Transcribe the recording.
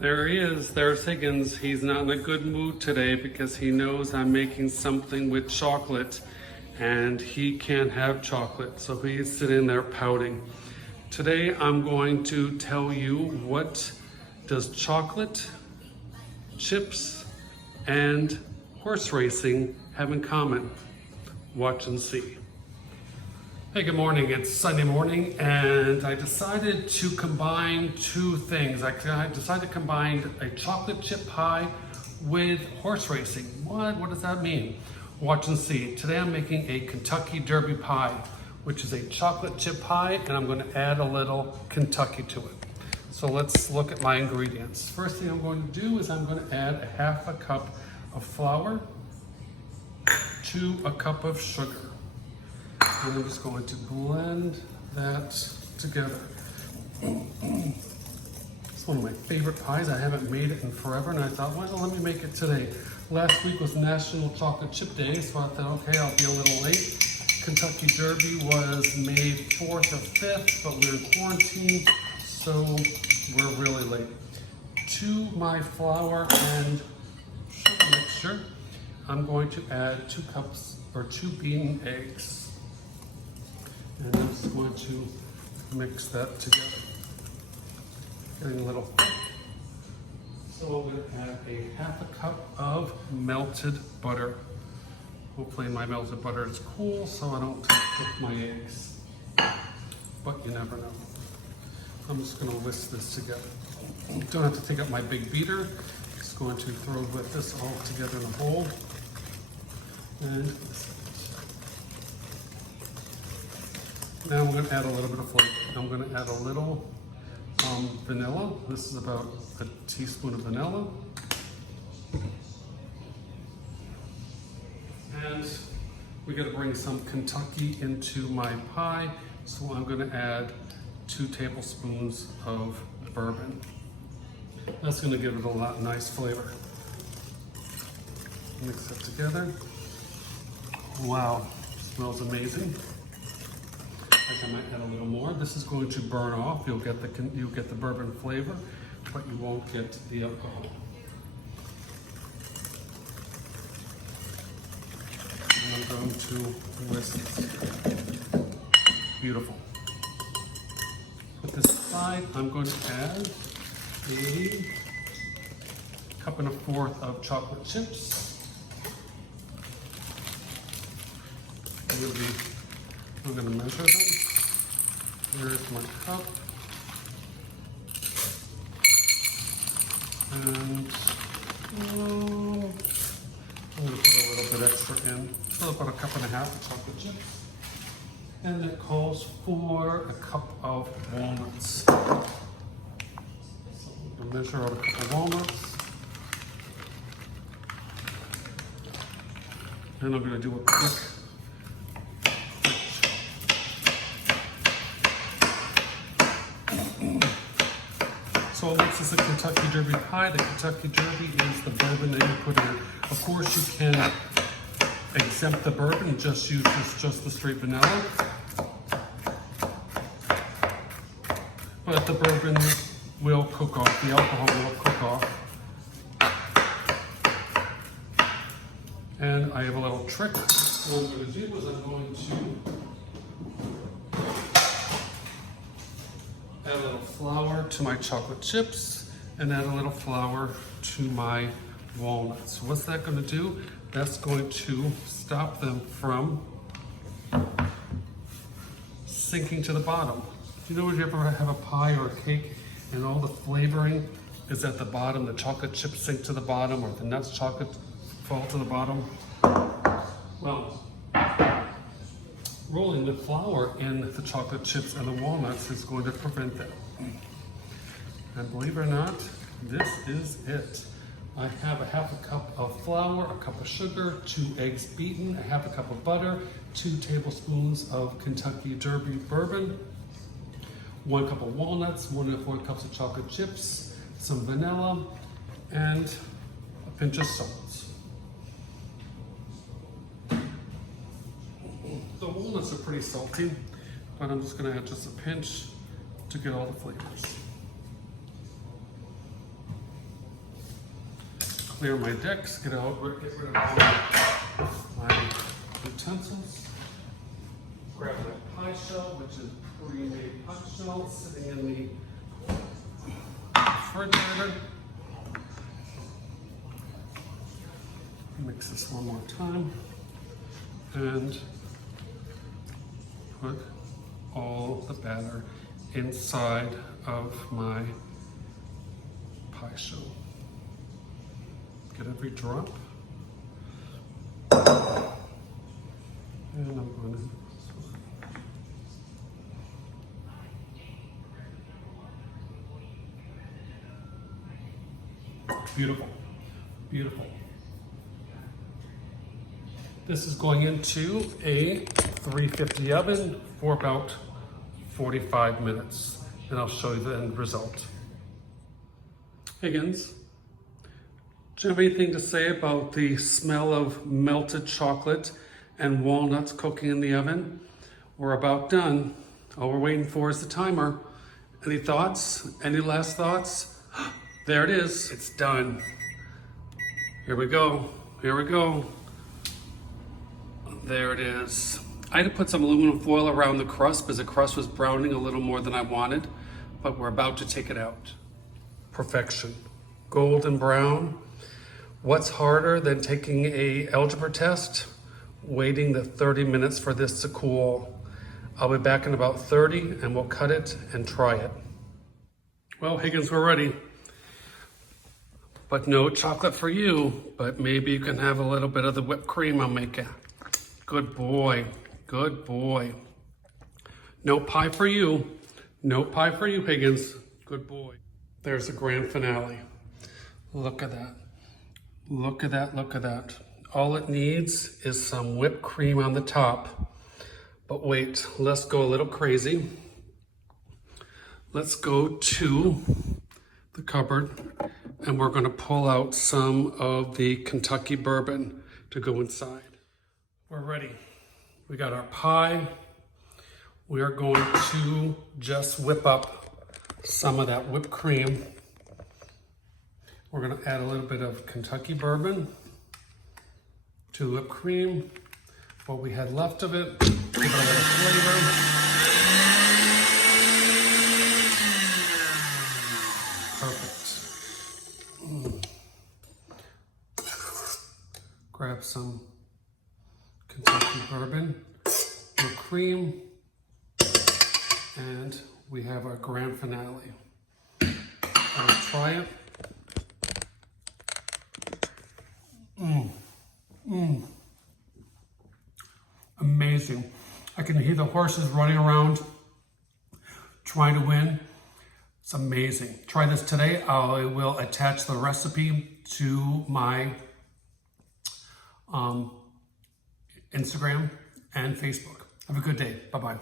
There he is, there's Higgins. He's not in a good mood today because he knows I'm making something with chocolate and he can't have chocolate, so he's sitting there pouting. Today I'm going to tell you what does chocolate, chips, and horse racing have in common. Watch and see. Hey, good morning. It's Sunday morning and I decided to combine two things. I decided to combine a chocolate chip pie with horse racing. What does that mean? Watch and see. Today I'm making a Kentucky Derby pie, which is a chocolate chip pie, and I'm going to add a little Kentucky to it. So let's look at my ingredients. First thing I'm going to do is I'm going to add a half a cup of flour to a cup of sugar. And I'm just going to blend that together. It's one of my favorite pies. I haven't made it in forever, and I thought, well, let me make it today. Last week was National Chocolate Chip Day, so I thought, okay, I'll be a little late. Kentucky Derby was May 4th or 5th, but we're in quarantine, so we're really late. To my flour and sugar mixture, I'm going to add 2 cups or 2 beaten eggs. And I'm just going to mix that together. Getting a little thick. So I'm going to add a half a cup of melted butter. Hopefully my melted butter is cool so I don't cook my eggs. But you never know. I'm just going to whisk this together. Don't have to take out my big beater. Just going to throw this all together in a bowl. And now I'm going to add a little bit of flavor. I'm going to add a little vanilla. This is about a teaspoon of vanilla. And we got to bring some Kentucky into my pie. So I'm going to add 2 tablespoons of bourbon. That's going to give it a nice flavor. Mix it together. Wow, smells amazing. I might add a little more. This is going to burn off. You'll get the bourbon flavor, but you won't get the alcohol. And I'm going to whisk it. Beautiful. Put this aside. I'm going to add a 1.25 cups of chocolate chips. I'm going to measure them. Here's my cup. And I'm going to put a little bit extra in. So about 1.5 cups of chocolate chips. And it calls for a cup of walnuts. So I'm going to measure out a cup of walnuts. And I'm going to do a quick So what makes this a Kentucky Derby pie? The Kentucky Derby is the bourbon that you put in. Of course, you can exempt the bourbon and just use just the straight vanilla. But the bourbon will cook off, the alcohol will cook off. And I have a little trick. What I'm going to do is I'm going to add a little flour to my chocolate chips and add a little flour to my walnuts. So what's that going to do? That's going to stop them from sinking to the bottom. You know, when you ever have a pie or a cake and all the flavoring is at the bottom, the chocolate chips sink to the bottom or the nuts chocolate fall to the bottom? Well, rolling the flour in the chocolate chips and the walnuts is going to prevent that. And believe it or not, this is it. I have a 1/2 cup of flour, a cup of sugar, 2 eggs beaten, a 1/2 cup of butter, 2 tablespoons of Kentucky Derby bourbon, 1 cup of walnuts, 1 cups of chocolate chips, some vanilla, and a pinch of salt. The walnuts are pretty salty, but I'm just going to add just a pinch to get all the flavors. clear my decks, get rid of all my utensils. Grab my pie shell, which is pre-made pie shell, sitting in the refrigerator. Mix this one more time and put all the batter inside of my pie shell. Get every drop. And I'm going to beautiful, beautiful. This is going into a 350 oven for about 45 minutes, and I'll show you the end result. Higgins, do you have anything to say about the smell of melted chocolate and walnuts cooking in the oven? We're about done. All we're waiting for is the timer. Any thoughts? Any last thoughts? There it is, it's done. Here we go, here we go. There it is. I had to put some aluminum foil around the crust because the crust was browning a little more than I wanted, but we're about to take it out. Perfection, golden brown. What's harder than taking a algebra test? Waiting the 30 minutes for this to cool. I'll be back in about 30 and we'll cut it and try it. Well, Higgins, we're ready. But no chocolate for you, but maybe you can have a little bit of the whipped cream I'm making. Good boy, good boy. No pie for you. No pie for you, Higgins. Good boy. There's the grand finale. Look at that. Look at that, look at that. All it needs is some whipped cream on the top. But wait, let's go a little crazy. Let's go to the cupboard and we're gonna pull out some of the Kentucky bourbon to go inside. We're ready. We got our pie. We are going to just whip up some of that whipped cream. We're gonna add a little bit of Kentucky bourbon to whipped cream. What we had left of it, give it a little flavor. Perfect. Grab some Kentucky bourbon, whipped cream, and we have our grand finale. I'll try it. Amazing. I can hear the horses running around trying to win. It's amazing. Try this today. I will attach the recipe to my Instagram and Facebook. Have a good day. Bye-bye.